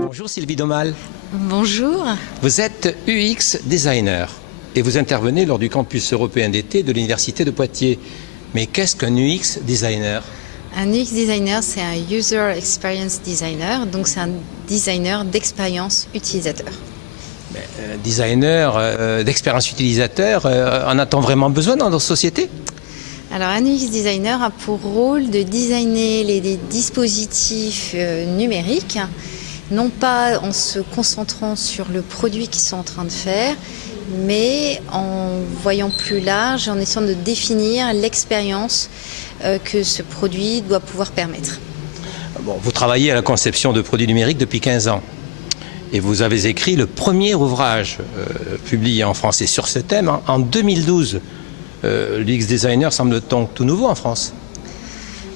Bonjour Sylvie Domal. Bonjour. Vous êtes UX designer et vous intervenez lors du campus européen d'été de l'Université de Poitiers. Mais qu'est-ce qu'un UX designer ? Un UX designer, c'est un User Experience Designer, donc c'est un designer d'expérience utilisateur. Designer d'expérience utilisateur, en a-t-on vraiment besoin dans notre société ? Alors un UX designer a pour rôle de designer les dispositifs numériques, non pas en se concentrant sur le produit qu'ils sont en train de faire, mais en voyant plus large, en essayant de définir l'expérience que ce produit doit pouvoir permettre. Bon, vous travaillez à la conception de produits numériques depuis 15 ans et vous avez écrit le premier ouvrage publié en français sur ce thème en 2012. L'UX designer semble donc tout nouveau en France.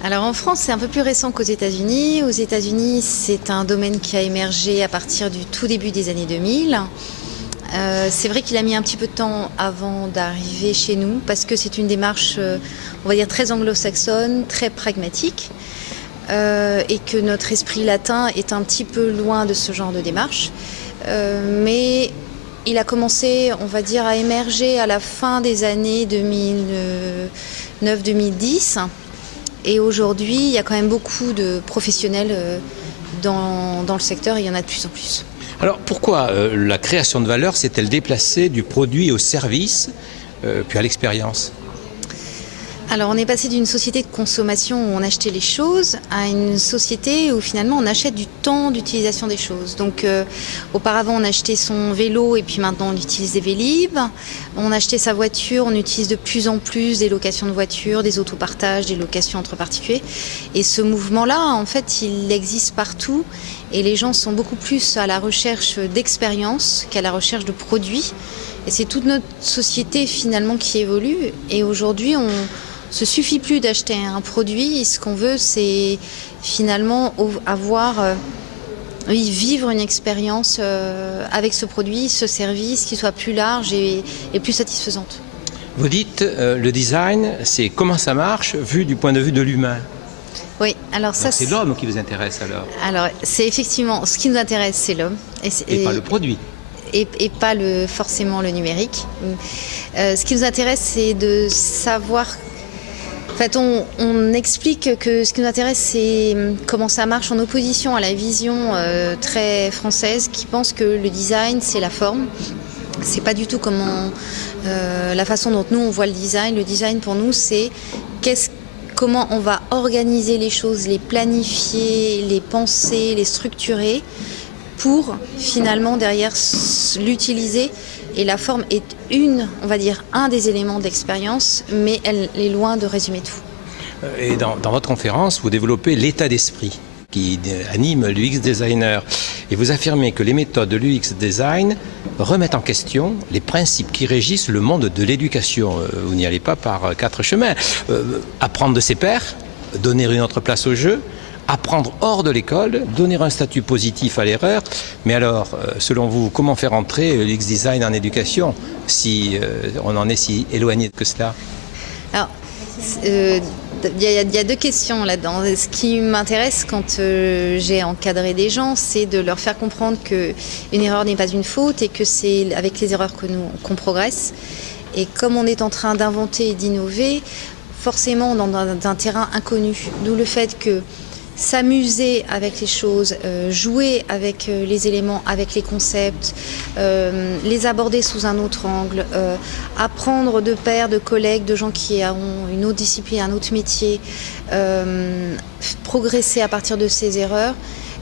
Alors en France, c'est un peu plus récent qu'aux États-Unis. Aux États-Unis, c'est un domaine qui a émergé à partir du tout début des années 2000. C'est vrai qu'il a mis un petit peu de temps avant d'arriver chez nous parce que c'est une démarche, on va dire, très anglo-saxonne, très pragmatique et que notre esprit latin est un petit peu loin de ce genre de démarche. Mais il a commencé, on va dire, à émerger à la fin des années 2009-2010 et aujourd'hui, il y a quand même beaucoup de professionnels dans le secteur et il y en a de plus en plus. Alors pourquoi la création de valeur s'est-elle déplacée du produit au service, puis à l'expérience ? Alors on est passé d'une société de consommation où on achetait les choses à une société où finalement on achète du temps d'utilisation des choses. Donc auparavant on achetait son vélo et puis maintenant on utilise des Vélib. On achetait sa voiture, on utilise de plus en plus des locations de voitures, des autopartages, des locations entre particuliers. Et ce mouvement-là, en fait, il existe partout et les gens sont beaucoup plus à la recherche d'expériences qu'à la recherche de produits. Et c'est toute notre société finalement qui évolue et aujourd'hui on se suffit plus d'acheter un produit, ce qu'on veut c'est finalement vivre une expérience avec ce produit, ce service qui soit plus large et plus satisfaisante. Vous dites le design, c'est comment ça marche vu du point de vue de l'humain. Oui, alors ça c'est l'homme qui vous intéresse alors. Alors c'est effectivement ce qui nous intéresse, c'est l'homme et pas le produit. Et pas forcément le numérique. Ce qui nous intéresse, c'est de savoir. En fait, on explique que ce qui nous intéresse, c'est comment ça marche en opposition à la vision très française qui pense que le design, c'est la forme. C'est pas du tout la façon dont nous on voit le design. Le design pour nous, c'est comment on va organiser les choses, les planifier, les penser, les structurer pour finalement derrière l'utiliser. Et la forme est on va dire, un des éléments d'expérience, mais elle est loin de résumer tout. Et dans votre conférence, vous développez l'état d'esprit qui anime l'UX designer. Et vous affirmez que les méthodes de l'UX design remettent en question les principes qui régissent le monde de l'éducation. Vous n'y allez pas par 4 chemins. Apprendre de ses pairs, donner une autre place au jeu, apprendre hors de l'école, donner un statut positif à l'erreur. Mais alors, selon vous, comment faire entrer l'UX design en éducation si on en est si éloigné que cela ? Alors, il y a 2 questions là-dedans. Ce qui m'intéresse quand j'ai encadré des gens, c'est de leur faire comprendre qu'une erreur n'est pas une faute et que c'est avec les erreurs qu'on progresse. Et comme on est en train d'inventer et d'innover, forcément dans un terrain inconnu. D'où le fait que s'amuser avec les choses, jouer avec les éléments, avec les concepts, les aborder sous un autre angle, apprendre de pairs, de collègues, de gens qui ont une autre discipline, un autre métier, progresser à partir de ces erreurs.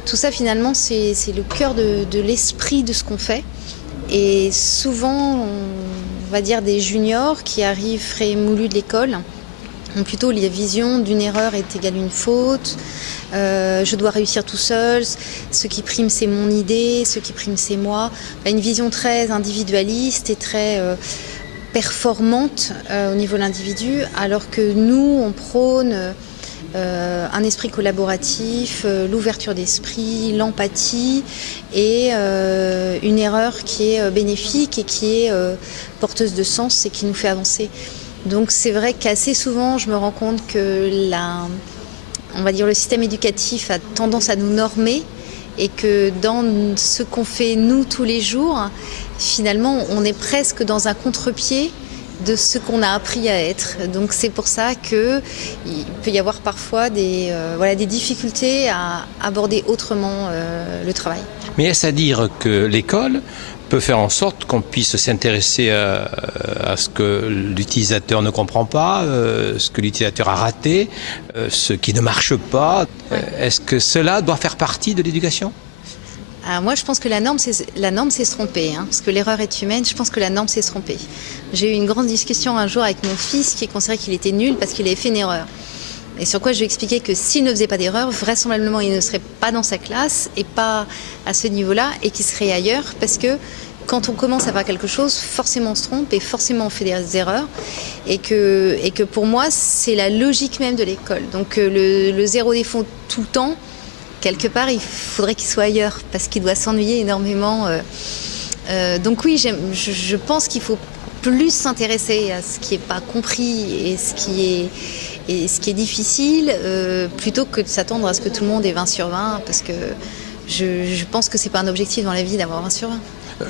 Tout ça finalement c'est le cœur de l'esprit de ce qu'on fait. Et souvent, on va dire des juniors qui arrivent frais et moulus de l'école ont plutôt la vision d'une erreur est égale une faute, je dois réussir tout seul, ce qui prime c'est mon idée, ce qui prime c'est moi. Une vision très individualiste et très performante au niveau de l'individu, alors que nous on prône un esprit collaboratif, l'ouverture d'esprit, l'empathie et une erreur qui est bénéfique et qui est porteuse de sens et qui nous fait avancer. Donc c'est vrai qu'assez souvent, je me rends compte que on va dire le système éducatif a tendance à nous normer et que dans ce qu'on fait nous tous les jours, finalement, on est presque dans un contre-pied de ce qu'on a appris à être. Donc c'est pour ça qu'il peut y avoir parfois des difficultés à aborder autrement le travail. Mais est-ce à dire que l'école peut faire en sorte qu'on puisse s'intéresser à ce que l'utilisateur ne comprend pas, ce que l'utilisateur a raté, ce qui ne marche pas? Est-ce que cela doit faire partie de l'éducation? Alors moi, je pense que la norme, c'est se tromper, hein, parce que l'erreur est humaine. Je pense que la norme, c'est se tromper. J'ai eu une grande discussion un jour avec mon fils qui considérait qu'il était nul parce qu'il avait fait une erreur. Et sur quoi je lui ai expliqué que s'il ne faisait pas d'erreur, vraisemblablement, il ne serait pas dans sa classe et pas à ce niveau-là et qu'il serait ailleurs, parce que quand on commence à faire quelque chose, forcément on se trompe et forcément on fait des erreurs. Et que pour moi, c'est la logique même de l'école. Donc le zéro défaut tout le temps, quelque part, il faudrait qu'il soit ailleurs parce qu'il doit s'ennuyer énormément. Donc oui, je pense qu'il faut plus s'intéresser à ce qui n'est pas compris et ce qui est difficile, plutôt que de s'attendre à ce que tout le monde ait 20 sur 20, parce que je pense que ce n'est pas un objectif dans la vie d'avoir 20 sur 20.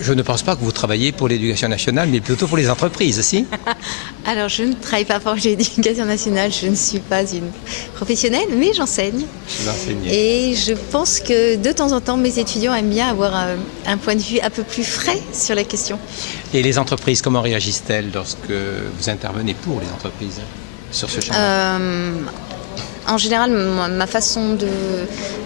Je ne pense pas que vous travaillez pour l'éducation nationale, mais plutôt pour les entreprises, si? Alors, je ne travaille pas pour l'éducation nationale, je ne suis pas une professionnelle, mais j'enseigne. Vous enseignez. Et je pense que de temps en temps, mes étudiants aiment bien avoir un point de vue un peu plus frais sur la question. Et les entreprises, comment réagissent-elles lorsque vous intervenez pour les entreprises sur ce champ? En général, ma façon de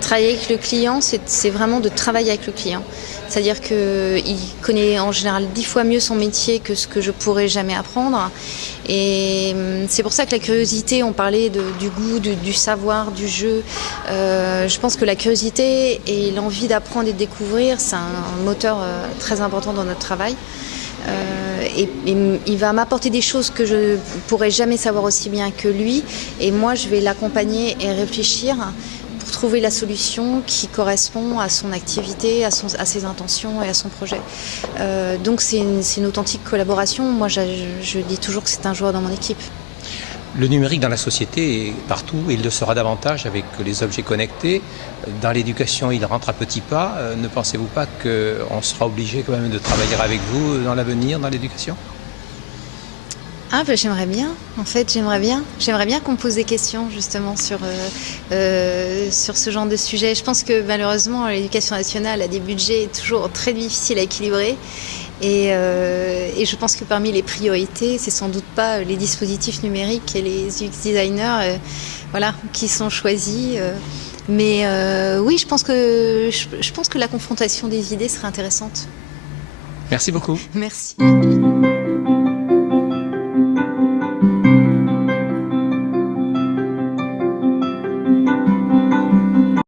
travailler avec le client, c'est vraiment de travailler avec le client. C'est-à-dire qu'il connaît en général 10 fois mieux son métier que ce que je pourrais jamais apprendre. Et c'est pour ça que la curiosité, on parlait du goût, du savoir, du jeu. Je pense que la curiosité et l'envie d'apprendre et de découvrir, c'est un moteur très important dans notre travail. Et il va m'apporter des choses que je pourrais jamais savoir aussi bien que lui, et moi je vais l'accompagner et réfléchir pour trouver la solution qui correspond à son activité, à ses intentions et à son projet. Donc c'est une authentique collaboration. Moi je dis toujours que c'est un joueur dans mon équipe. Le numérique dans la société est partout, et il le sera davantage avec les objets connectés. Dans l'éducation, il rentre à petits pas. Ne pensez-vous pas qu'on sera obligé quand même de travailler avec vous dans l'avenir, dans l'éducation? Ah ben j'aimerais bien, en fait j'aimerais bien qu'on me pose des questions justement sur ce genre de sujet. Je pense que malheureusement l'éducation nationale a des budgets toujours très difficiles à équilibrer. Et je pense que parmi les priorités, c'est sans doute pas les dispositifs numériques et les UX designers qui sont choisis. Mais oui, je pense que la confrontation des idées serait intéressante. Merci beaucoup. Merci.